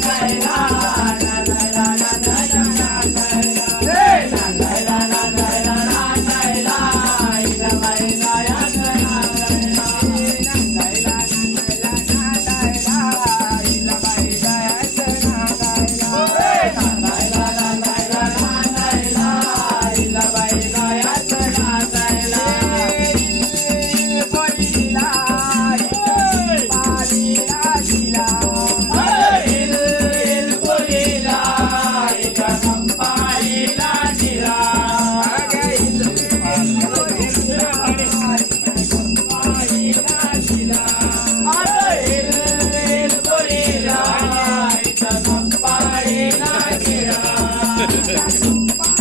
Naira. Bye.